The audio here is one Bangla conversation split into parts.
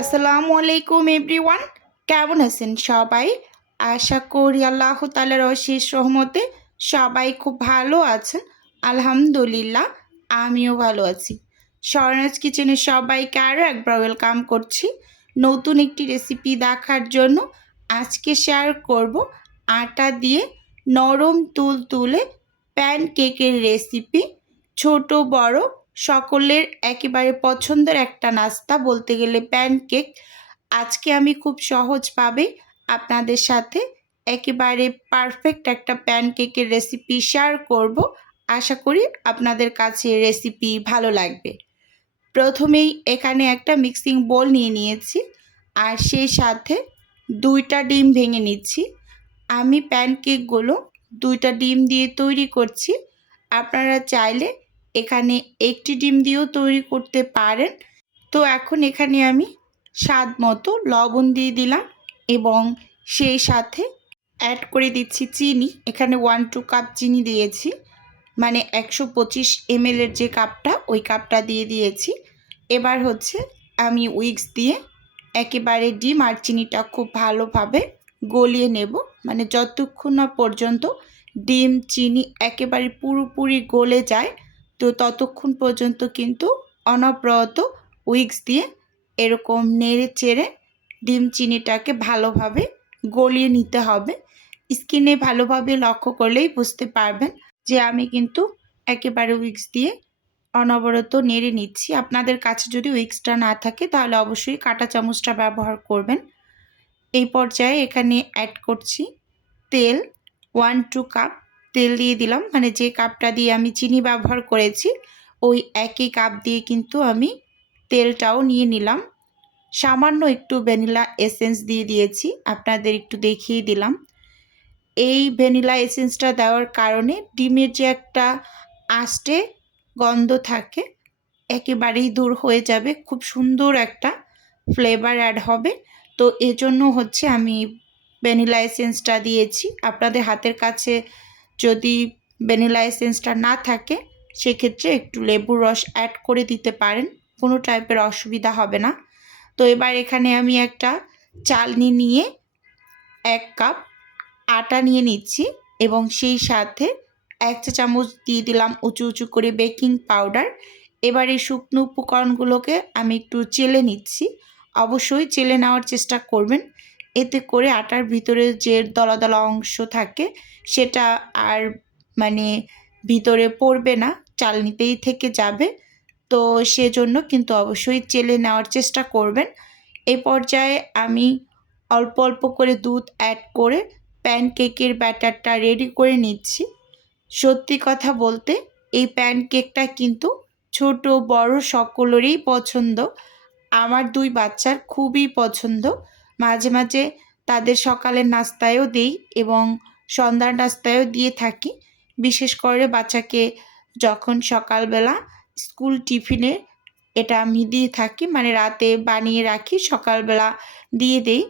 আসসালামু আলাইকুম এভরিওয়ান, কেমন আছেন সবাই? আশা করি আল্লাহ তাআলার অশেষ রহমতে সবাই খুব ভালো আছেন। আলহামদুলিল্লাহ, আমিও ভালো আছি। স্বর্ণাজ কিচেনে সবাইকে আরও একবার ওয়েলকাম করছি নতুন একটি রেসিপি দেখার জন্য। আজকে শেয়ার করব আটা দিয়ে নরম তুলতুলে প্যানকেকের রেসিপি। ছোট বড় সকলের একেবারে পছন্দের একটা নাস্তা বলতে গেলে প্যানকেক। আজকে আমি খুব সহজভাবে আপনাদের সাথে একেবারে পারফেক্ট একটা প্যানকেকের রেসিপি শেয়ার করব। আশা করি আপনাদের কাছে রেসিপি ভালো লাগবে। প্রথমেই এখানে একটা মিক্সিং বোল নিয়ে নিয়েছি, আর সেই সাথে 2টা ডিম ভেঙে নিচ্ছি। আমি প্যানকেকগুলো 2টা ডিম দিয়ে তৈরি করছি। আপনারা চাইলে এখানে একটি ডিম দিয়েও তৈরি করতে পারেন। তো এখন এখানে আমি স্বাদ মতো লবণ দিয়ে দিলাম এবং সেই সাথে অ্যাড করে দিচ্ছি চিনি। এখানে 1-2 কাপ চিনি দিয়েছি, মানে 125 ml যে কাপটা ওই কাপটা দিয়ে দিয়েছি। এবার হচ্ছে আমি উইক্স দিয়ে একেবারে ডিম আর চিনিটা খুব ভালোভাবে গলিয়ে নেব, মানে যতক্ষণ না পর্যন্ত ডিম চিনি একেবারে পুরোপুরি গলে যায়, তো ততক্ষণ পর্যন্ত কিন্তু অনবরত উইক্স দিয়ে এরকম নেড়ে চেড়ে ডিম চিনিটাকে ভালোভাবে গলিয়ে নিতে হবে। স্কিনে ভালোভাবে লক্ষ্য করলেই বুঝতে পারবেন যে আমি কিন্তু একেবারে উইক্স দিয়ে অনবরত নেড়ে নিচ্ছি। আপনাদের কাছে যদি উইক্সটা না থাকে তাহলে অবশ্যই কাঁটা চামচটা ব্যবহার করবেন। এই পর্যায়ে এখানে অ্যাড করছি তেল। 1-2 কাপ তেল দিয়ে দিলাম, মানে যে কাপটা দিয়ে আমি চিনি ব্যবহার করেছি ওই একই কাপ দিয়ে কিন্তু আমি তেলটাও নিয়ে নিলাম। সামান্য একটু ভ্যানিলা এসেন্স দিয়ে দিয়েছি, আপনাদের একটু দেখিয়ে দিলাম। এই ভ্যানিলা এসেন্সটা দেওয়ার কারণে ডিমের যে একটা আষ্টে গন্ধ থাকে একেবারেই দূর হয়ে যাবে, খুব সুন্দর একটা ফ্লেভার অ্যাড হবে। তো এজন্য হচ্ছে আমি ভ্যানিলা এসেন্সটা দিয়েছি। আপনাদের হাতের কাছে যদি ভ্যানিলা এসেন্সটা না থাকে সেক্ষেত্রে একটু লেবুর রস অ্যাড করে দিতে পারেন, কোনো টাইপের অসুবিধা হবে না। তো এবার এখানে আমি একটা চালনি নিয়ে 1 কাপ আটা নিয়ে নিচ্ছি এবং সেই সাথে 1 চা চামচ দিয়ে দিলাম উঁচু উঁচু করে বেকিং পাউডার। এবার এই শুকনো উপকরণগুলোকে আমি একটু চেলে নিচ্ছি। অবশ্যই চেলে নেওয়ার চেষ্টা করবেন, এতে করে আটার ভিতরে যে দলা দলা অংশ থাকে সেটা আর মানে ভিতরে পড়বে না, চালনিতেই থেকে যাবে। তো সেজন্য কিন্তু অবশ্যই চেলে নেওয়ার চেষ্টা করবেন। এই পর্যায়ে আমি অল্প অল্প করে দুধ অ্যাড করে প্যানকেকের ব্যাটারটা রেডি করে নিচ্ছি। সত্যি কথা বলতে এই প্যানকেকটা কিন্তু ছোট বড় সকলেরই পছন্দ। আমার 2 বাচ্চার খুবই পছন্দ। মাঝে মাঝে তাদের সকালের নাস্তায়ও দেই এবং সন্ধ্যার নাস্তায়ও দিয়ে থাকি। বিশেষ করে বাচ্চাকে যখন সকালবেলা স্কুল টিফিনে এটা আমি দিয়ে থাকি, মানে রাতে বানিয়ে রাখি, সকালবেলা দিয়ে দেই।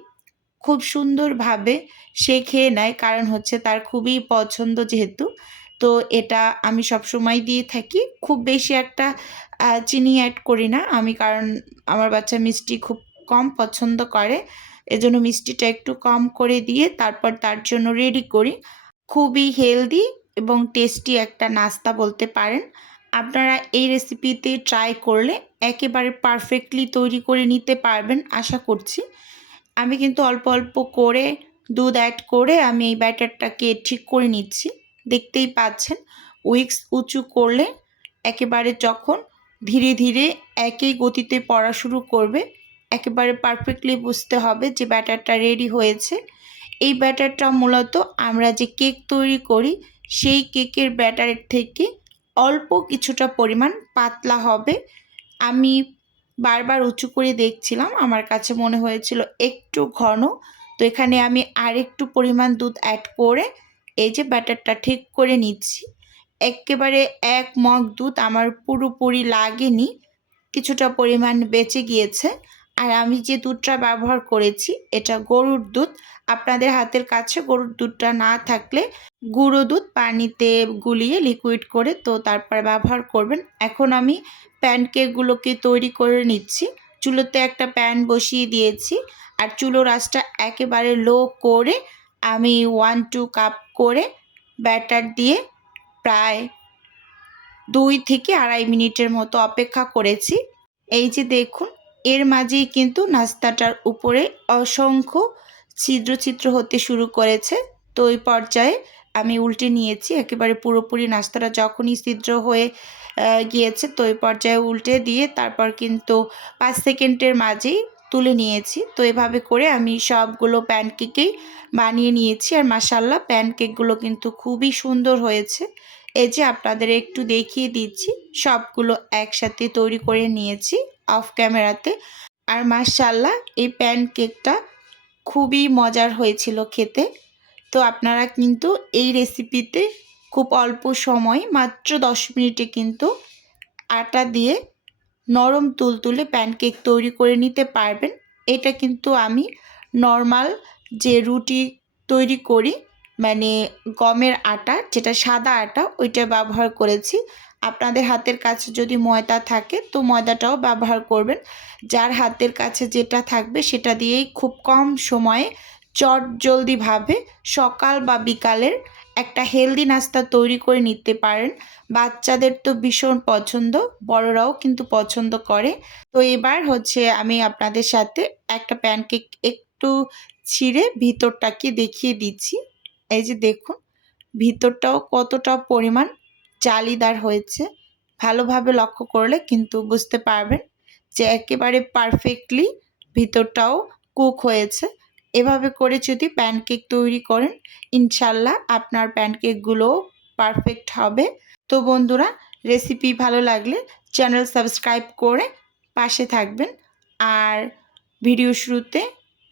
খুব সুন্দরভাবে সে খেয়ে নেয়, কারণ হচ্ছে তার খুবই পছন্দ যেহেতু। তো এটা আমি সবসময় দিয়ে থাকি। খুব বেশি একটা চিনি অ্যাড করি না আমি, কারণ আমার বাচ্চা মিষ্টি খুব কম পছন্দ করে। এজন্য মিষ্টিটা একটু কম করে দিয়ে তারপর তার জন্য রেডি করি। খুবই হেলদি এবং টেস্টি একটা নাস্তা বলতে পারেন। আপনারা এই রেসিপিতে ট্রাই করলে একেবারে পারফেক্টলি তৈরি করে নিতে পারবেন আশা করছি। আমি কিন্তু অল্প অল্প করে দুধ অ্যাড করে আমি এই ব্যাটারটাকে ঠিক করে নিচ্ছি। দেখতেই পাচ্ছেন উইক্স উঁচু করলে একেবারে যখন ধীরে ধীরে একই গতিতে পড়া শুরু করবে, একেবারে পারফেক্টলি বুঝতে হবে যে ব্যাটারটা রেডি হয়েছে। এই ব্যাটারটা মূলত আমরা যে কেক তৈরি করি সেই কেকের ব্যাটারের থেকে অল্প কিছুটা পরিমাণ পাতলা হবে। আমি বারবার উঁচু করে দেখছিলাম, আমার কাছে মনে হয়েছিল একটু ঘন। তো এখানে আমি আরেকটু পরিমাণ দুধ অ্যাড করে এই যে ব্যাটারটা ঠিক করে নিচ্ছি। একেবারে 1 মগ দুধ আমার পুরোপুরি লাগেনি, কিছুটা পরিমাণ বেঁচে গিয়েছে। আর আমি যে দুধটা ব্যবহার করেছি এটা গরুর দুধ। আপনাদের হাতের কাছে গরুর দুধটা না থাকলে গুঁড়ো দুধ পানিতে গুলিয়ে লিকুইড করে তো তারপর ব্যবহার করবেন। এখন আমি প্যানকেকগুলোকে তৈরি করে নিচ্ছি। চুলোতে একটা প্যান বসিয়ে দিয়েছি আর চুলোর আঁচটা একেবারে লো করে আমি 1-2 কাপ করে ব্যাটার দিয়ে প্রায় 2 থেকে 2.5 মিনিটের মতো অপেক্ষা করেছি। এই যে দেখুন, এর মাঝেই কিন্তু নাস্তাটার উপরে অসংখ্য ছিদ্র ছিদ্র হতে শুরু করেছে। তো ওই পর্যায়ে আমি উল্টে নিয়েছি। একেবারে পুরোপুরি নাস্তাটা যখনই ছিদ্র হয়ে গিয়েছে, তো ওই পর্যায়ে উল্টে দিয়ে তারপর কিন্তু 5 সেকেন্ডের মাঝেই তুলে নিয়েছি। তো এভাবে করে আমি সবগুলো প্যানকেকেই বানিয়ে নিয়েছি আর মাশাআল্লাহ প্যানকেকগুলো কিন্তু খুবই সুন্দর হয়েছে। এই যে আপনাদের একটু দেখিয়ে দিচ্ছি, সবগুলো একসাথে তৈরি করে নিয়েছি অফ ক্যামেরাতে। আর মাশাআল্লাহ এই প্যানকেকটা খুবই মজার হয়েছিল খেতে। তো আপনারা কিন্তু এই রেসিপিতে খুব অল্প সময়, মাত্র 10 মিনিটে কিন্তু আটা দিয়ে নরম তুলতুলে প্যানকেক তৈরি করে নিতে পারবেন। এটা কিন্তু আমি নর্মাল যে রুটি তৈরি করি, মানে গমের আটা, যেটা সাদা আটা, ওইটা ব্যবহার করেছি। আপনাদের হাতের কাছে যদি ময়দা থাকে তো ময়দাটাও ব্যবহার করবেন। যার হাতের কাছে যেটা থাকবে সেটা দিয়েই খুব কম সময়ে চটজলদিভাবে সকাল বা বিকালের একটা হেলদি নাস্তা তৈরি করে নিতে পারেন। বাচ্চাদের তো ভীষণ পছন্দ, বড়রাও কিন্তু পছন্দ করে। তো এবার হচ্ছে আমি আপনাদের সাথে একটা প্যানকেক একটু ছিঁড়ে ভিতরটাকে দেখিয়ে দিচ্ছি। এই যে দেখুন, ভিতরটাও কতটা পরিমাণ জালিদার হয়েছে। ভালোভাবে লক্ষ্য করলে কিন্তু বুঝতে পারবেন যে একেবারে পারফেক্টলি ভিতরটাও কুক হয়েছে। এভাবে করে যদি প্যানকেক তৈরি করেন, ইনশাল্লাহ আপনার প্যানকেকগুলো পারফেক্ট হবে। তো বন্ধুরা, রেসিপি ভালো লাগলে চ্যানেল সাবস্ক্রাইব করে পাশে থাকবেন আর ভিডিও শুরুতে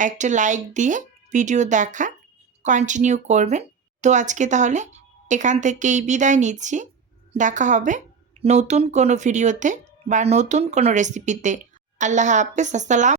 একটা লাইক দিয়ে ভিডিও দেখা কন্টিনিউ করবেন। তো আজকে তাহলে এখান থেকেই বিদায় নিচ্ছি। দেখা হবে নতুন কোনো ভিডিওতে বা নতুন কোনো রেসিপিতে। আল্লাহ হাফেজ। আসসালাম।